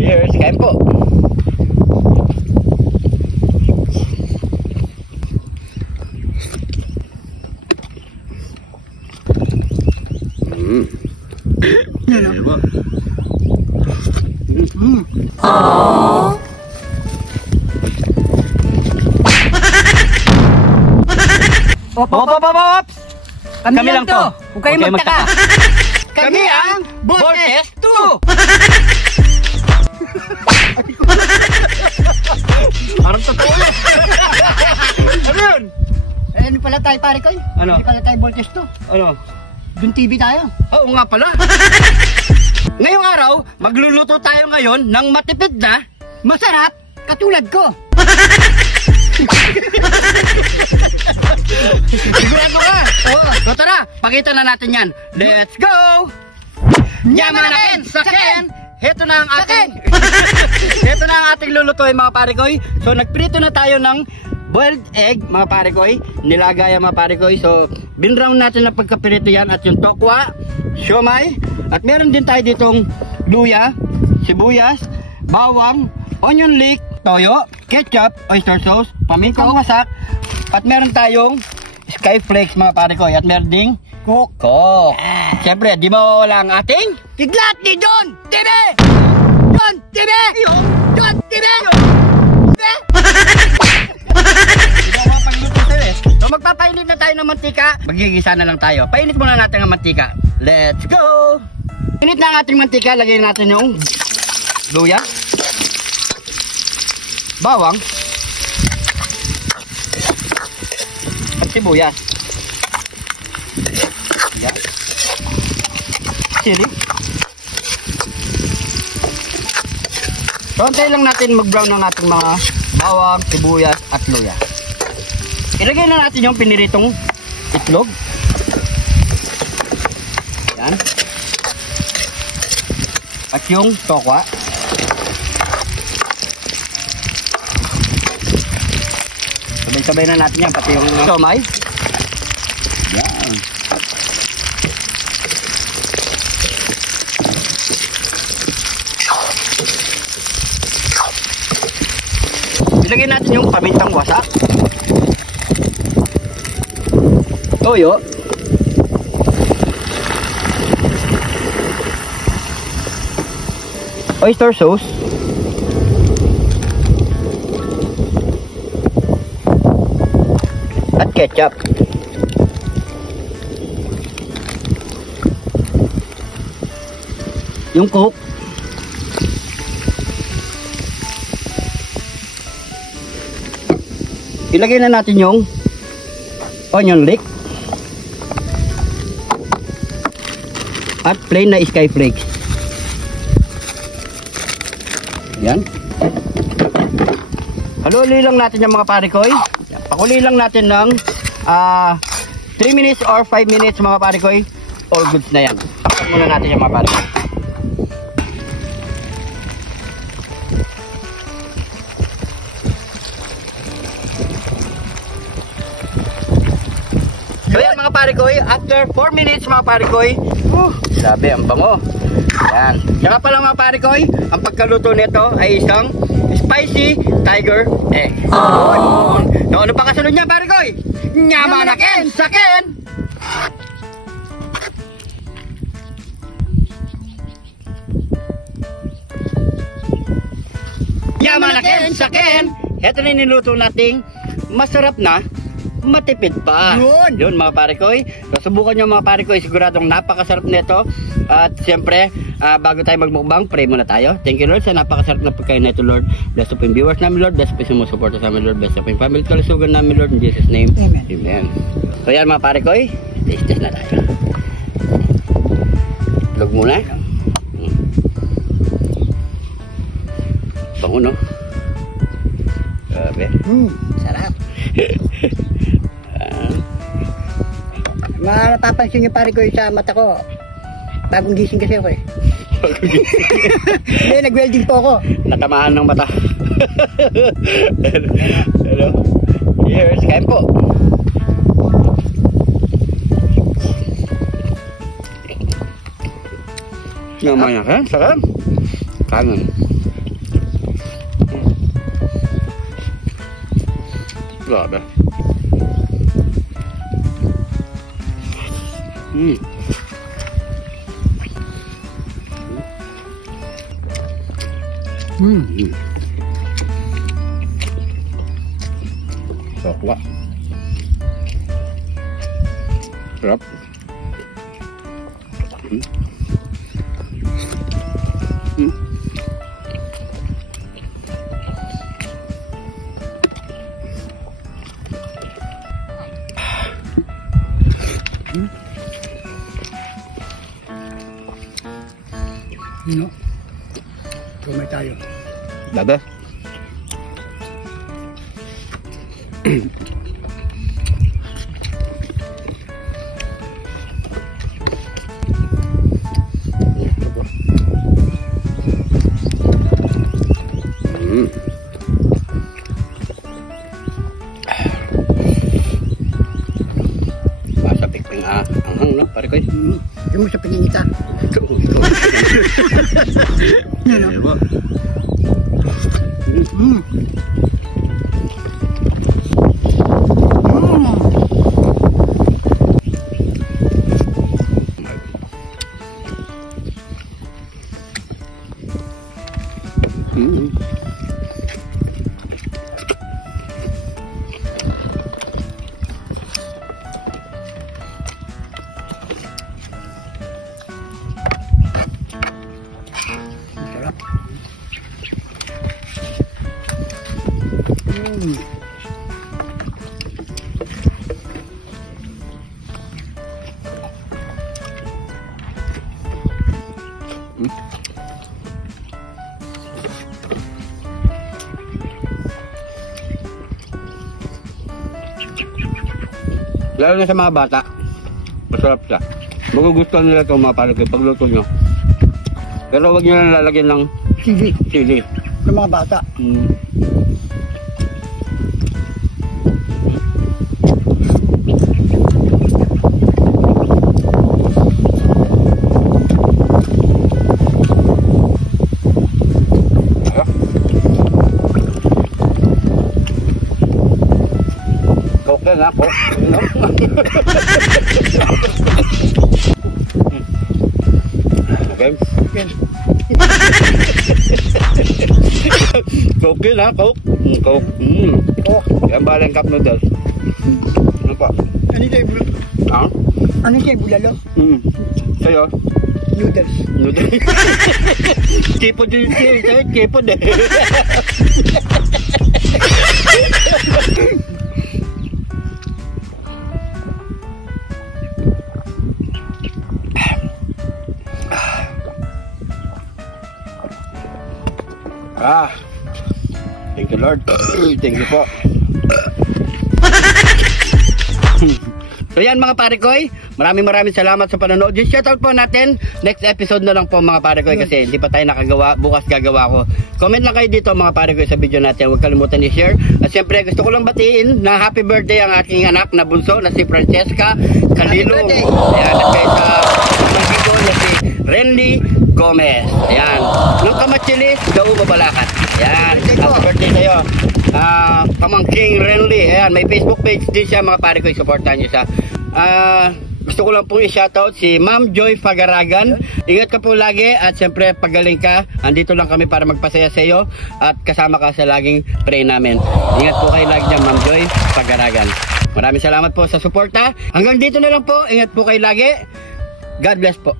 Cheers, kain po. Yan po. Ops! Kami lang to. Huwag kayong magtaka. Kami ang Voltes 2! Parang totoo yun. Ano yun? Eh, ano pala tayo pare ko? Ano? Hindi pala tayo Voltes 2. Ano? Dun TV tayo. Oo nga pala. Ngayong araw, magluluto tayo ngayon ng matipid na Masarap, katulad ko. sigurado ka. Oo. So tara, pakita na natin yan. Let's go! Yamanakin! Sakin! Heto na ang ating Heto na ang ating lulutuin mga parekoy. So nagprito na tayo ng boiled egg mga parekoy. Nilagay mga parekoy. So binrown natin na pagkapirito yan at yung tokwa, siomay. At meron din tayo ditong luya, sibuyas, bawang, onion leek, toyo, ketchup, oyster sauce, pamintang masak. At meron tayong sky flakes mga parekoy. At meron ding Coke. Siyempre, di mo wala ang ating Kidlat ni John TV! John TV! John TV! So magpapainit na tayo ng mantika. Magigisa na lang tayo. Painit muna natin ang mantika. Let's go! Init na ang ating mantika. Lagyan natin yung luya, bawang, at sibuyas. Yan. Chili. So antay lang natin mag-brown ng ating mga bawang, sibuyas at luya. Ilagay na natin yung piniritong itlog. Yan. At yung tokwa. Sabay-sabay na natin yan, pati yung siomay. Yan. Ilagay natin yung pamintang wasak, toyo, oyster sauce, at ketchup. Yung Coke. Ilagay na natin yung onion leek at plain na sky flakes. Yan. Haluli lang natin yung mga parekoy. Pakuli lang natin ng 3 minutes or 5 minutes mga parekoy. All goods na yan. Pakpan muna natin yung mga parekoy. So yan mga parekoy, after 4 minutes mga parekoy, sabi ang bango. Yan. Saka pala mga parekoy, ang pagkaluto nito ay isang spicy tiger egg. So ano pa kasunod niya parekoy? Yamanakin! Sakin! Yamanakin! Sakin! Ito na niluto nating masarap na matipid pa. Yun mga parekoy. So subukan nyo mga parekoy. Siguradong napakasarap nito. At siyempre, bago tayo magmukbang, pray muna tayo. Thank you Lord sa napakasarap na pagkain na ito Lord. Bless po yung viewers namin Lord. Bless po yung sumusuporta sa amin Lord. Bless po yung family kalusugan namin Lord. In Jesus name. Amen. Amen. So yan mga parekoy. Taste na tayo. Log muna. Bango no? Grabe. Sarap. Napapansin niyo pare ko sa mata ko. Bagong gising kasi ako eh. Hindi, nag-welding po ako. Natamaan ng mata. Hello. Cheers, kain po. Naman na ka? Sarap. Kanan. Grabe. Sokwa. Sarap. No? Kumay tayo. Dada. Masa pikping anghang no, pare koy. Yung sa piningita. Yan o. Sarap. Lalo na sa mga bata, masarap siya. Magugustuhan nila ito mga pare koy pagluto nyo. Pero huwag nyo lang lalagyan ng sili. Ng mga bata. Okay na ako. Okay. Okay na, Coke. Coke. Yan balang cup noodles. Ano pa? Ano kayo bulalo? Ha? Ano kayo bulalo? Sa'yo? Noodles. Noodles. Kipo din siya. Kipo din. Thank you Lord. Thank you po. So yan mga pare koy, maraming salamat sa panonood. Just shoutout po natin next episode na lang po mga pare koy kasi hindi pa tayo nakagawa. Bukas gagawa ko. Comment lang kayo dito mga pare koy sa video natin. Huwag kalimutan i-share. At syempre gusto ko lang batiin na happy birthday ang aking anak na bunso na si Francesca Calilong. Ayan, at kaya sa magigo na si Renly Gomez. Ayan. Nung kamachilis, daw mabalakat. Ayan. Happy birthday sa'yo. Pamangking Renly. Ayan. May Facebook page din siya mga pare ko. Supportan niyo siya. Gusto ko lang pong i-shoutout si Ma'am Joy Fagaragan. Ingat ka po lagi at siyempre pagaling ka. Andito lang kami para magpasaya sa iyo at kasama ka sa laging pray namin. Ingat po kayo lagi dyan Ma'am Joy Fagaragan. Maraming salamat po sa suporta. Hanggang dito na lang po. Ingat po kayo lagi. God bless po.